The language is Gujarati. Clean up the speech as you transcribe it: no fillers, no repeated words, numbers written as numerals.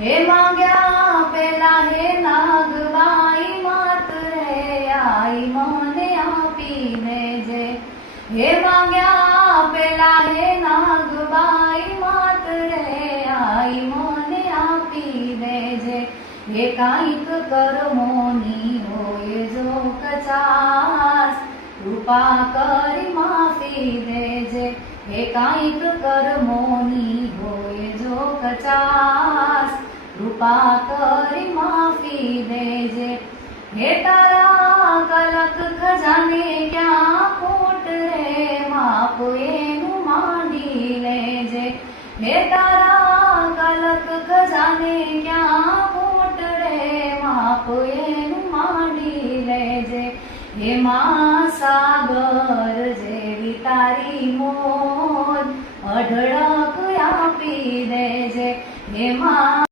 હે માંગ્યા પેલા હે નાગબાઈ માત રે આઈ મને આપીને જે હે માંગ્યા પેલા હે નાગબાઈ માત રે આઈ મને આપી દેજે હે કાંઈક કર્મોની હોય જો કચાસ કૃપા કરી માફી દેજે હે કાંઈક કર્મોની હોય જો કચાસ કૃપા કરી માફી દેજે હે તારા કલક ખજાને ક્યાં ખોટ રે માપ એનું માંડી લેજે હે તારા કલક ખજાને ક્યાં ખોટ રે માપ એનું માંડી લેજે હે માં સાગર જેવી તારી મોજ અઢળક આપી દેજે હે માં